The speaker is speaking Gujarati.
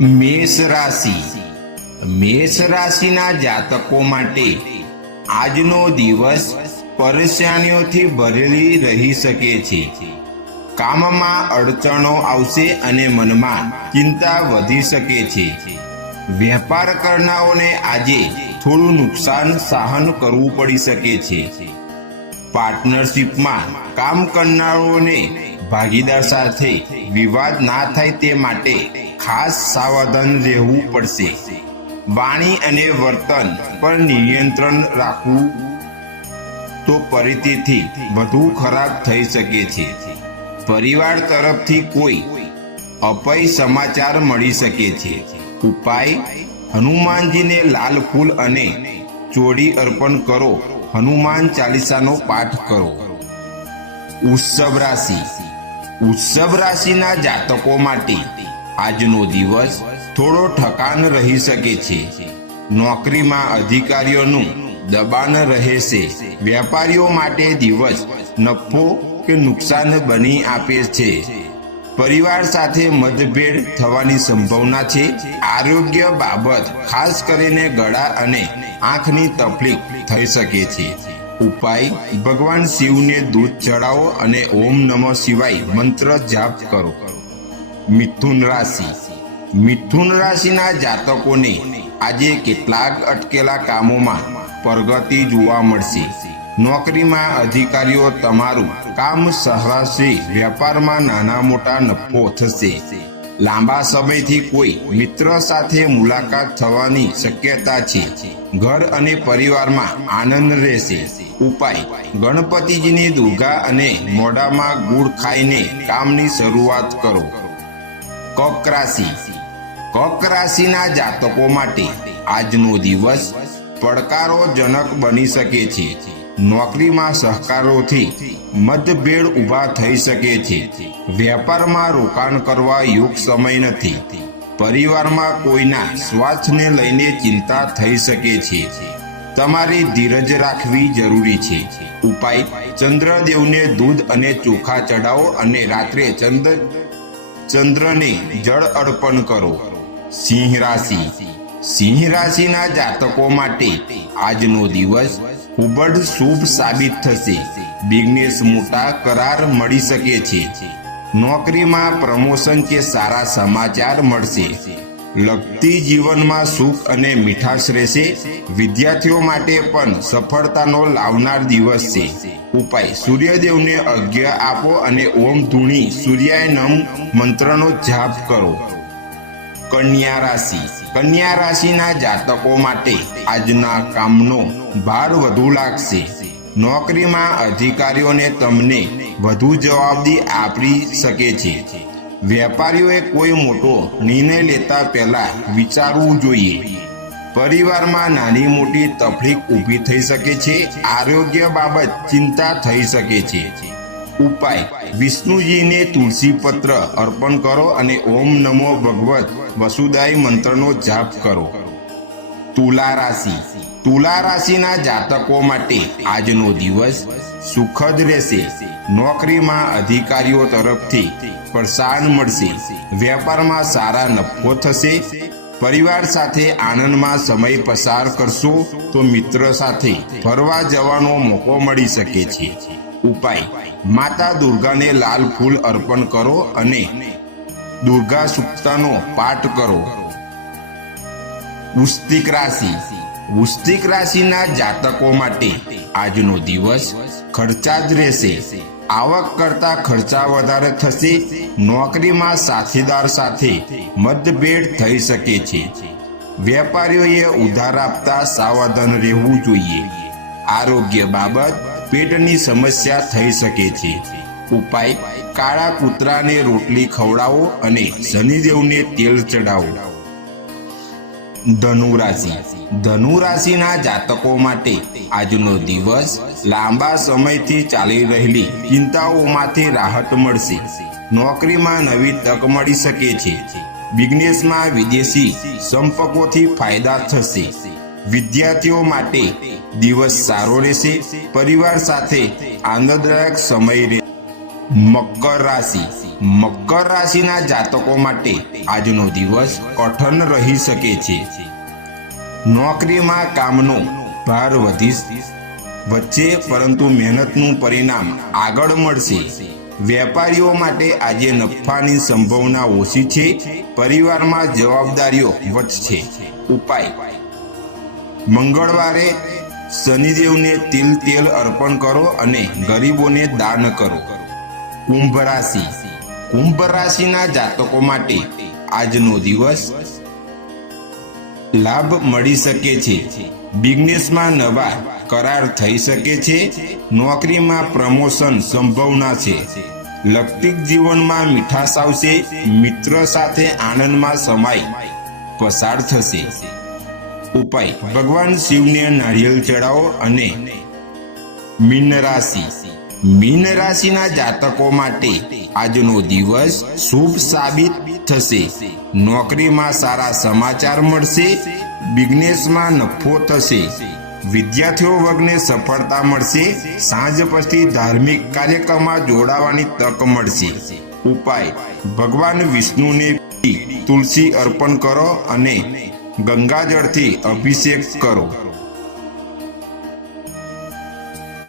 મેષ રાશિ. મેષ રાશિના જાતકો માટે આજનો દિવસ પરેશાનીઓથી ભરેલી રહી શકે છે. કામમાં અડચણો આવશે અને મનમાં ચિંતા વધી શકે છે. વેપાર કરનારાઓને આજે થોડું નુકસાન સહન કરવું પડી શકે છે. પાર્ટનરશિપમાં કામ કરનારાઓને ભાગીદાર સાથે વિવાદ ના થાય તે માટે ખાસ સાવધાન રહેવું પડશે. વાણી અને વર્તન પર નિયંત્રણ રાખવું તો પરિસ્થિતિ વધુ ખરાબ થઈ શકે છે. પરિવાર તરફથી કોઈ અપય સમાચાર મળી શકે છે. ઉપાય, હનુમાનજીને લાલ ફૂલ અને ચોડી અર્પણ કરો. હનુમાન ચાલીસાનો પાઠ કરો. ઉત્સવ રાશિ. ઉત્સવ રાશિના જાતકો માટે આજનો દિવસ થોડો ઠકાન રહી શકે છે. નોકરીમાં અધિકારીઓનું દબાણ રહેશે વેપારીઓ માટે દિવસ નફો કે નુકસાન બની આપે છે. પરિવાર સાથે મતભેદ થવાની સંભાવના છે. આરોગ્ય બાબત ખાસ કરીને ગળા અને આંખની તકલીફ થઈ શકે છે. ઉપાય, ભગવાન શિવને દૂધ ચડાવો અને ઓમ નમઃ શિવાય મંત્ર જાપ કરો. મિથુન રાશિ. મિથુન રાશિના જાતકોને આજે કેટલાક અટકેલા કામોમાં પ્રગતિ જોવા મળશે. નોકરીમાં અધિકારીઓ તમારું કામ સહરાશે, વેપારમાં નાના મોટા નફો થશે. લાંબા સમયથી કોઈ મિત્ર સાથે મુલાકાત થવાની શક્યતા છે. ઘર અને પરિવારમાં આનંદ રહેશે. ઉપાય, ગણપતિજીની દુર્ગા અને મોઢામાં ગુડ ખાઈને કામની શરૂઆત કરો. કક રાશિ કક રાશિના જાતકો માટે આજનો દિવસ પડકારોજનક બની શકે છે. નોકરીમાં સહકારોથી મતભેદ ઊભા થઈ શકે છે. વેપારમાં રોકાણ કરવા યોગ સમય નથી. પરિવારમાં કોઈના સ્વાસ્થ્યને લઈને ચિંતા થઈ શકે છે. તમારી ધીરજ રાખવી જરૂરી છે. ઉપાય, ચંદ્રદેવને દૂધ અને ચોખા ચડાવો અને રાત્રે ચંદ્ર ચંદ્રને જળ અર્પણ કરો. સિંહ રાશિ. સિંહ રાશિના જાતકો માટે આજનો દિવસ ખૂબ જ શુભ સાબિત થશે. બિઝનેસ મોટા કરાર મળી શકે છે. નોકરીમાં પ્રમોશન કે સારા સમાચાર મળશે. લગતી જીવનમાં સુખ અને મીઠાશ રહેશે. વિદ્યાર્થીઓ માટે પણ સફળતાનો લાવનાર દિવસ છે. ઉપાય. સૂર્યદેવને અર્ઘ્ય આપો અને ઓમ ધૂણી સૂર્યાય નમ મંત્રનો જાપ કરો. કન્યા રાશિ. કન્યા રાશિના જાતકો માટે આજના કામનો ભાર વધુ લાગશે. નોકરીમાં અધિકારીઓને તમને વધુ જવાબદારી આપી શકે છે. વેપારીઓએ કોઈ મોટો નિર્ણય લેતા પહેલા વિચારવું જોઈએ. પરિવારમાં નાની મોટી તકલીફ ઊભી થઈ શકે છે, આરોગ્ય બાબત ચિંતા થઈ શકે છે. ઉપાય, વિષ્ણુજીને તુલસી પત્ર અર્પણ કરો અને ઓમ નમો ભગવત વસુદાય મંત્રનો જાપ કરો. તુલા રાશિ, તુલા રાશિના જાતકો માટે આજનો દિવસ સુખદ રહેશે. નોકરીમાં અધિકારીઓ તરફથી પ્રસાદ મળશે. વેપારમાં સારા નફો થશે. પરિવાર સાથે આનંદમાં સમય પસાર કરશો તો મિત્ર સાથે ફરવા જવાનો મોકો મળી શકે છે. ઉપાય, માતા દુર્ગાને લાલ ફૂલ અર્પણ કરો અને દુર્ગા સુક્તાનો પાઠ કરો. વૃશ્ચિક રાશિ, વૃશ્ચિક રાશિના જાતકો માટે આજનો દિવસ ખર્ચા જ રહેશે. આવક કરતા ખર્ચા વધારે થશે, નોકરીમાં સાથીદાર સાથે મતભેદ થઈ શકે છે. વેપારીઓએ ઉધાર આપતા સાવધાન રહેવું જોઈએ. આરોગ્ય બાબત પેટની સમસ્યા થઈ શકે છે. ઉપાય, કાળા કૂતરાને રોટલી ખવડાવો અને શનિદેવને તેલ ચડાવો ધનુ રાશિ ધનુ રાશિના જાતકો માટે આજનો દિવસ લાંબા સમયથી ચાલી રહેલી ચિંતાઓમાંથી રાહત મળશે. નોકરીમાં નવી તક મળી શકે છે. બિઝનેસમાં વિદેશી સંપર્કોથી ફાયદા થશે. વિદ્યાર્થીઓ માટે દિવસ સારો રહેશે. પરિવાર સાથે આનંદદાયક સમય રહે મકર રાશિ. મકર રાશિના જાતકો માટે આજનો દિવસ કઠણ રહી શકે છે. નોકરીમાં કામનો ભાર વધી વચ્ચે પરંતુ મહેનતનું પરિણામ આગળ મળશે. વેપારીઓ માટે આજે નફાની સંભાવના ઓછી છે. પરિવારમાં જવાબદારીઓ વધશે. ઉપાય. મંગળવારે શનિદેવને તિલ તેલ અર્પણ કરો અને ગરીબોને દાન કરો. કુંભ રાશિ કુંભ રાશિના જાતકો માટે આજનો દિવસ લાભ મળી શકે છે. બિઝનેસમાં નવા કરાર થઈ શકે છે. નોકરીમાં પ્રમોશન સંભાવના છે. લૌકિક જીવનમાં મીઠાશ આવશે, મિત્ર સાથે આનંદમાં સમય, પસાર થશે. ઉપાય. ભગવાન શિવને નારિયેળ ચડાવો અને મીન રાશિ મીન રાશિના જાતકો માટે આજનો દિવસ શુભ સાબિત થશે. નોકરીમાં સારા સમાચાર મળશે, બિઝનેસમાં નફો થશે, વિદ્યાર્થીઓ વર્ગને સફળતા મળશે, સાંજ પછી ધાર્મિક કાર્યક્રમમાં જોડાવાની તક મળશે. ઉપાય, ભગવાન વિષ્ણુને તુલસી અર્પણ કરો અને ગંગાજળથી અભિષેક કરો.